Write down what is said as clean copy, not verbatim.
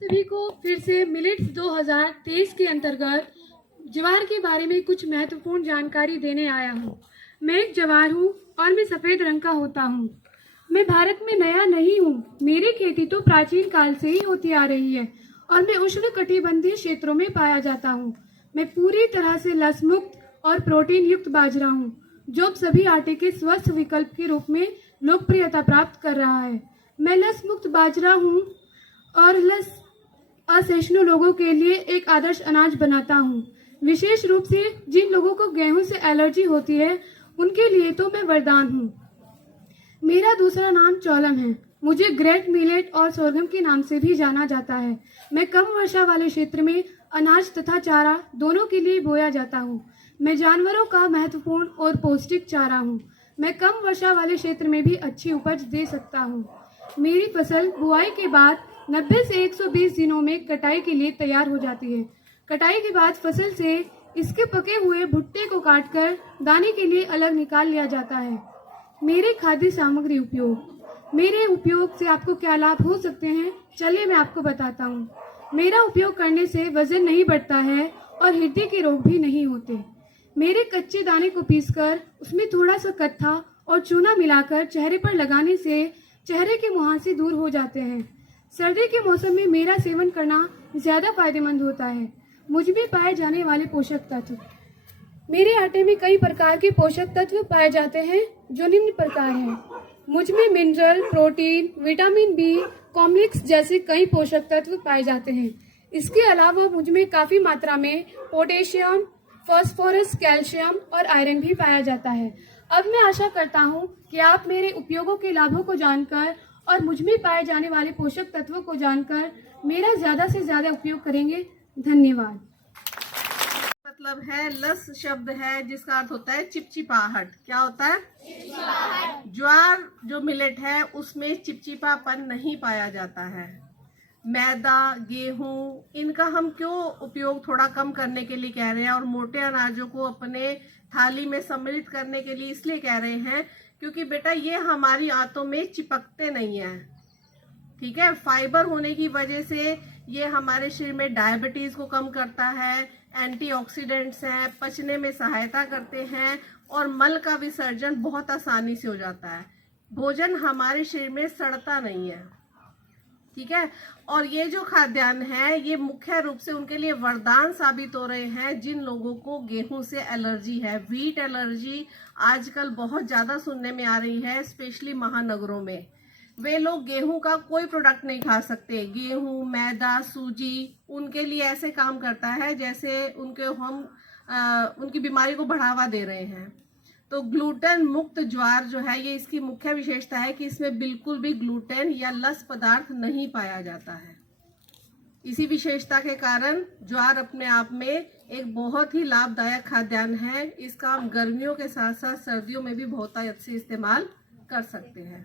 सभी को फिर से मिलेट्स 2023 के अंतर्गत ज्वार के बारे में कुछ महत्वपूर्ण जानकारी देने आया हूँ। मैं एक ज्वार हूँ और मैं सफ़ेद रंग का होता हूँ। मैं भारत में नया नहीं हूँ। मेरी खेती तो प्राचीन काल से ही होती आ रही है और मैं उष्णकटिबंधीय क्षेत्रों में पाया जाता हूँ। मैं पूरी तरह से लस मुक्त और प्रोटीन युक्त बाजरा हूँ, जो अब सभी आटे के स्वस्थ विकल्प के रूप में लोकप्रियता प्राप्त कर रहा है। मैं लस मुक्त बाजरा हूँ और लस असहिष्णु लोगों के लिए एक आदर्श अनाज बनाता हूँ। विशेष रूप से जिन लोगों को गेहूं से एलर्जी होती है, उनके लिए तो मैं वरदान हूँ। मेरा दूसरा नाम चौलम है। मुझे ग्रेट मिलेट और सोरगम के नाम से भी जाना जाता है। मैं कम वर्षा वाले क्षेत्र में अनाज तथा चारा दोनों के लिए बोया जाता हूँ। मैं जानवरों का महत्वपूर्ण और पौष्टिक चारा हूँ। मैं कम वर्षा वाले क्षेत्र में भी अच्छी उपज दे सकता हूँ। मेरी फसल बुआई के बाद 90 से 120 दिनों में कटाई के लिए तैयार हो जाती है। कटाई के बाद फसल से इसके पके हुए भुट्टे को काटकर दाने के लिए अलग निकाल लिया जाता है। मेरे खाद्य सामग्री उपयोग, मेरे उपयोग से आपको क्या लाभ हो सकते हैं, चलिए मैं आपको बताता हूँ। मेरा उपयोग करने से वजन नहीं बढ़ता है और हृदय के रोग भी नहीं होते। मेरे कच्चे दाने को पीसकर उसमें थोड़ा सा कत्था और चूना मिलाकर चेहरे पर लगाने से चेहरे के मुहासे दूर हो जाते हैं। सर्दी के मौसम में मेरा सेवन करना ज्यादा फायदेमंद होता है। मुझ में पाए जाने वाले पोषक तत्व, मेरे आटे में कई प्रकार के पोषक तत्व पाए जाते हैं जो निम्न प्रकार हैं। मुझ में mineral, protein, vitamin B complex जैसे कई पोषक तत्व पाए जाते हैं। इसके अलावा मुझ में काफी मात्रा में पोटेशियम, फास्फोरस, कैल्शियम और आयरन भी पाया जाता है। अब मैं आशा करता हूँ कि आप मेरे उपयोगों के लाभों को जानकर और मुझ में पाए जाने वाले पोषक तत्वों को जानकर मेरा ज्यादा से ज्यादा उपयोग करेंगे। धन्यवाद। मतलब है लस शब्द है जिसका अर्थ होता है चिपचिपाहट। क्या होता है? चिपचिपाहट। ज्वार जो मिलेट है उसमें चिपचिपापन नहीं पाया जाता है। मैदा, गेहूं, इनका हम क्यों उपयोग थोड़ा कम करने के लिए कह रहे हैं और मोटे अनाजों को अपने थाली में सम्मिलित करने के लिए इसलिए कह रहे हैं क्योंकि बेटा ये हमारी आंतों में चिपकते नहीं है। ठीक है, फाइबर होने की वजह से ये हमारे शरीर में डायबिटीज को कम करता है, एंटीऑक्सीडेंट्स हैं, पचने में सहायता करते हैं और मल का विसर्जन बहुत आसानी से हो जाता है। भोजन हमारे शरीर में सड़ता नहीं है। ठीक है, और ये जो खाद्यान्न है ये मुख्य रूप से उनके लिए वरदान साबित हो रहे हैं जिन लोगों को गेहूं से एलर्जी है। व्हीट एलर्जी आजकल बहुत ज्यादा सुनने में आ रही है, स्पेशली महानगरों में। वे लोग गेहूं का कोई प्रोडक्ट नहीं खा सकते। गेहूं, मैदा, सूजी उनके लिए ऐसे काम करता है जैसे उनकी बीमारी को बढ़ावा दे रहे हैं। तो ग्लूटेन मुक्त ज्वार जो है ये इसकी मुख्य विशेषता है कि इसमें बिल्कुल भी ग्लूटेन या लस पदार्थ नहीं पाया जाता है। इसी विशेषता के कारण ज्वार अपने आप में एक बहुत ही लाभदायक खाद्यान्न है। इसका हम गर्मियों के साथ साथ सर्दियों में भी बहुत अच्छे इस्तेमाल कर सकते हैं।